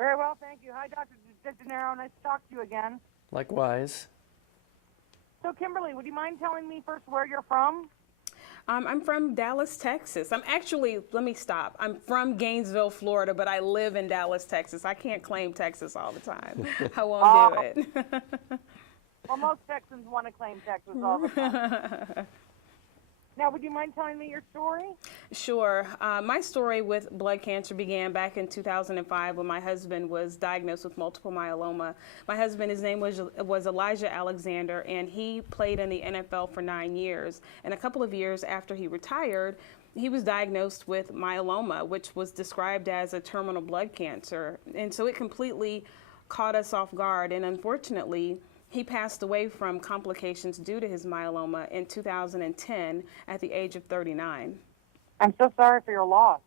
Very well, thank you. Hi, Dr. DeGennaro. Nice to talk to you again. Likewise. So, Kimberly, would you mind telling me first where you're from? I'm from Dallas, Texas. Let me stop. I'm from Gainesville, Florida, but I live in Dallas, Texas. I can't claim Texas all the time. I won't do it. Well, most Texans want to claim Texas all the time. Now, would you mind telling me your story? Sure. My story with blood cancer began back in 2005 when my husband was diagnosed with multiple myeloma. My husband, his name was Elijah Alexander, and he played in the NFL for 9 years. And a couple of years after he retired, he was diagnosed with myeloma, which was described as a terminal blood cancer. And so it completely caught us off guard. And unfortunately, he passed away from complications due to his myeloma in 2010 at the age of 39. I'm so sorry for your loss.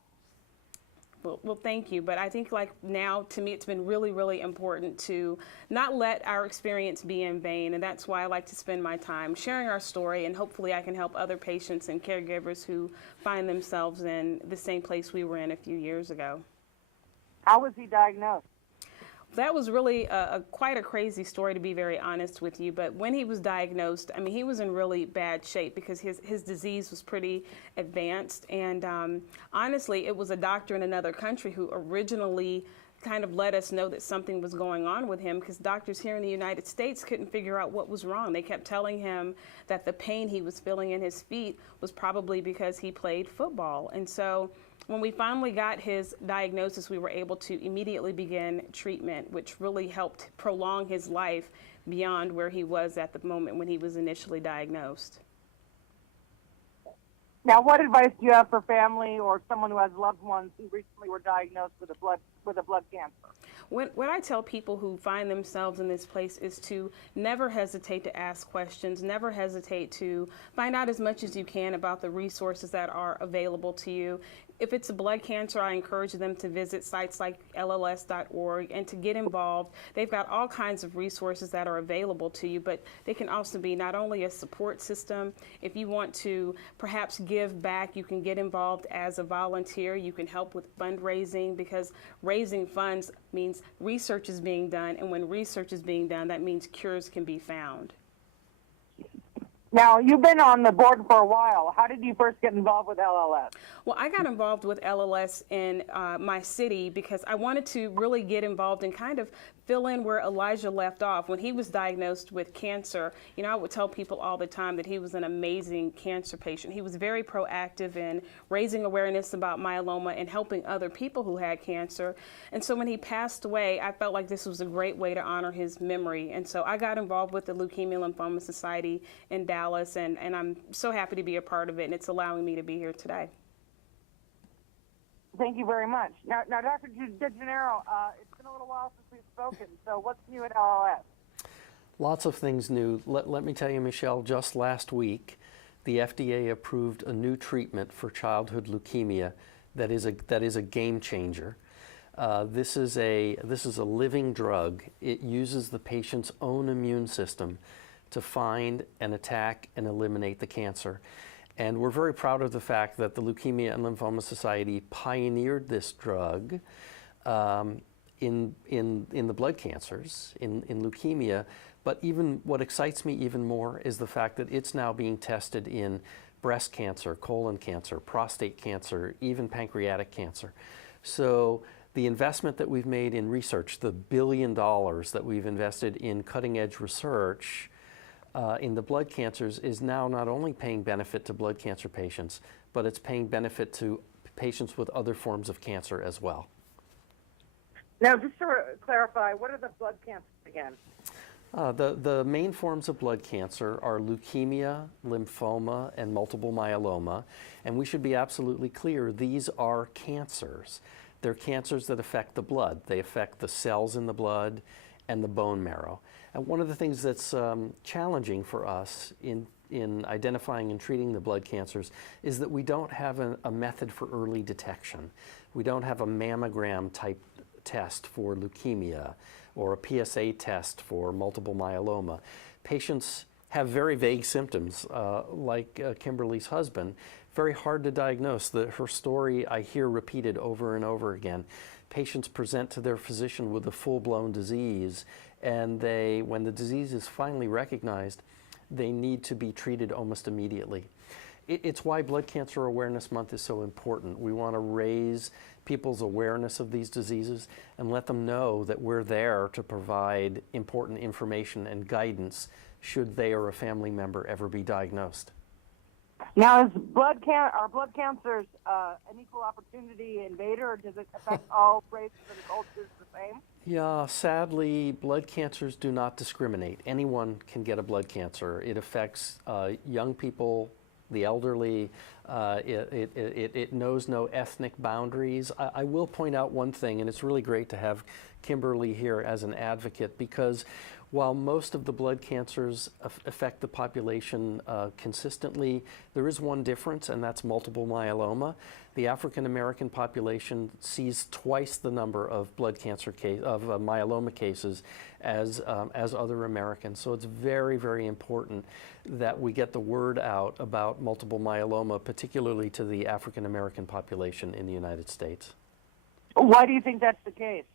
Well, thank you. But I think like now, to me, it's been really, really important to not let our experience be in vain. And that's why I like to spend my time sharing our story. And hopefully I can help other patients and caregivers who find themselves in the same place we were in a few years ago. How was he diagnosed? That was really quite a crazy story, to be very honest with you. But when he was diagnosed, I mean, he was in really bad shape because his disease was pretty advanced. And honestly, it was a doctor in another country who originally kind of let us know that something was going on with him, because doctors here in the United States couldn't figure out what was wrong. They kept telling him that the pain he was feeling in his feet was probably because he played football. And so when we finally got his diagnosis, we were able to immediately begin treatment, which really helped prolong his life beyond where he was at the moment when he was initially diagnosed. Now, what advice do you have for family or someone who has loved ones who recently were diagnosed with a blood cancer? What I tell people who find themselves in this place is to never hesitate to ask questions, never hesitate to find out as much as you can about the resources that are available to you. If it's a blood cancer, I encourage them to visit sites like lls.org and to get involved. They've got all kinds of resources that are available to you, but they can also be not only a support system. If you want to perhaps give back, you can get involved as a volunteer. You can help with fundraising, because raising funds means research is being done, and when research is being done, that means cures can be found. Now, you've been on the board for a while. How did you first get involved with LLS? Well, I got involved with LLS in my city because I wanted to really get involved and kind of fill in where Elijah left off. When he was diagnosed with cancer, you know, I would tell people all the time that he was an amazing cancer patient. He was very proactive in raising awareness about myeloma and helping other people who had cancer. And so when he passed away, I felt like this was a great way to honor his memory. And so I got involved with the Leukemia Lymphoma Society in Dallas, and I'm so happy to be a part of it, and it's allowing me to be here today. Thank you very much. Now Dr. DeGennaro, it's been a little while since we've spoken, so what's new at LLS? Lots of things new. Let me tell you, Michelle, just last week, the FDA approved a new treatment for childhood leukemia that is a game changer. This is a living drug. It uses the patient's own immune system to find and attack and eliminate the cancer. And we're very proud of the fact that the Leukemia and Lymphoma Society pioneered this drug in the blood cancers, in leukemia. But even what excites me even more is the fact that it's now being tested in breast cancer, colon cancer, prostate cancer, even pancreatic cancer. So the investment that we've made in research, the $1 billion that we've invested in cutting-edge research in the blood cancers, is now not only paying benefit to blood cancer patients, but it's paying benefit to patients with other forms of cancer as well. Now, just to clarify, what are the blood cancers again? The main forms of blood cancer are leukemia, lymphoma, and multiple myeloma. And we should be absolutely clear, these are cancers. They're cancers that affect the blood. They affect the cells in the blood and the bone marrow. And one of the things that's challenging for us in identifying and treating the blood cancers is that we don't have a method for early detection. We don't have a mammogram type test for leukemia or a PSA test for multiple myeloma. Patients have very vague symptoms, like Kimberly's husband, very hard to diagnose. Her story I hear repeated over and over again. patients present to their physician with a full-blown disease, and when the disease is finally recognized, they need to be treated almost immediately. It's why Blood Cancer Awareness Month is so important. We want to raise people's awareness of these diseases and let them know that we're there to provide important information and guidance should they or a family member ever be diagnosed. Now, are blood cancers an equal opportunity invader, or does it affect all races and cultures the same? Yeah, sadly, blood cancers do not discriminate. Anyone can get a blood cancer. It affects young people, the elderly. It knows no ethnic boundaries. I will point out one thing, and it's really great to have Kimberly here as an advocate, because while most of the blood cancers affect the population consistently, there is one difference, and that's multiple myeloma. The African American population sees twice the number of blood cancer myeloma cases as other Americans. So it's very, very important that we get the word out about multiple myeloma, particularly to the African American population in the United States. Why do you think that's the case?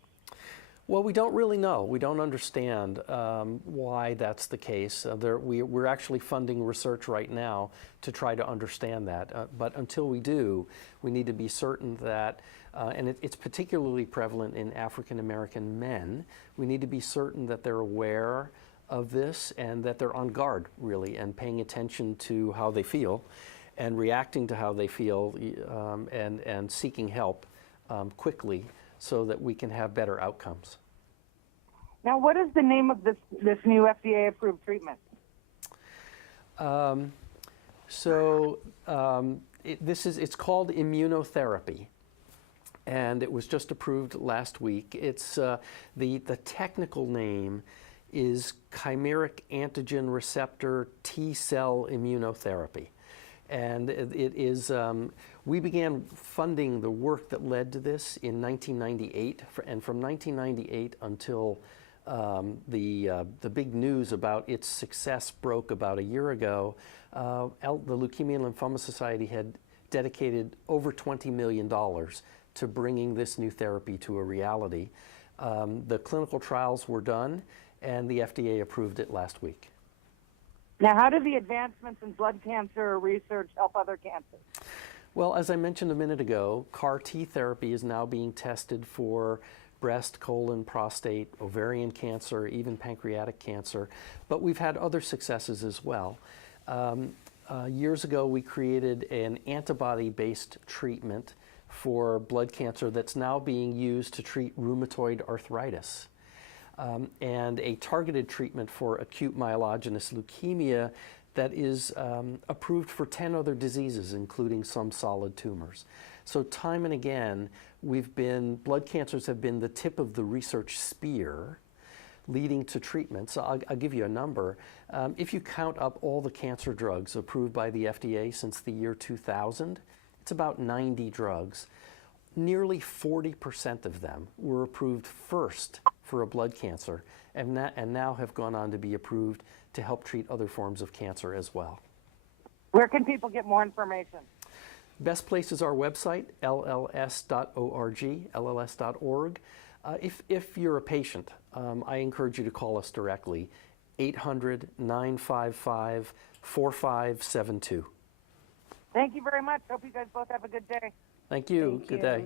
Well, we don't really know. We don't understand why that's the case. We're actually funding research right now to try to understand that. But until we do, we need to be certain that, and it's particularly prevalent in African American men, we need to be certain that they're aware of this and that they're on guard, really, and paying attention to how they feel and reacting to how they feel and seeking help quickly, so that we can have better outcomes. Now, what is the name of this new FDA-approved treatment? It's called immunotherapy, and it was just approved last week. It's the technical name is chimeric antigen receptor T-cell immunotherapy. And it is, we began funding the work that led to this in 1998, and from 1998 until the big news about its success broke about a year ago, the Leukemia Lymphoma Society had dedicated over $20 million to bringing this new therapy to a reality. The clinical trials were done, and the FDA approved it last week. Now, how do the advancements in blood cancer research help other cancers? Well, as I mentioned a minute ago, CAR T therapy is now being tested for breast, colon, prostate, ovarian cancer, even pancreatic cancer, but we've had other successes as well. Years ago, we created an antibody-based treatment for blood cancer that's now being used to treat rheumatoid arthritis. And a targeted treatment for acute myelogenous leukemia that is approved for 10 other diseases, including some solid tumors. So time and again, blood cancers have been the tip of the research spear leading to treatments. So I'll give you a number. If you count up all the cancer drugs approved by the FDA since the year 2000, it's about 90 drugs. Nearly 40% of them were approved first for a blood cancer, and now have gone on to be approved to help treat other forms of cancer as well. Where can people get more information? Best place is our website, lls.org. If you're a patient, I encourage you to call us directly, 800-955-4572. Thank you very much. Hope you guys both have a good day. Thank you. Thank Good you. day.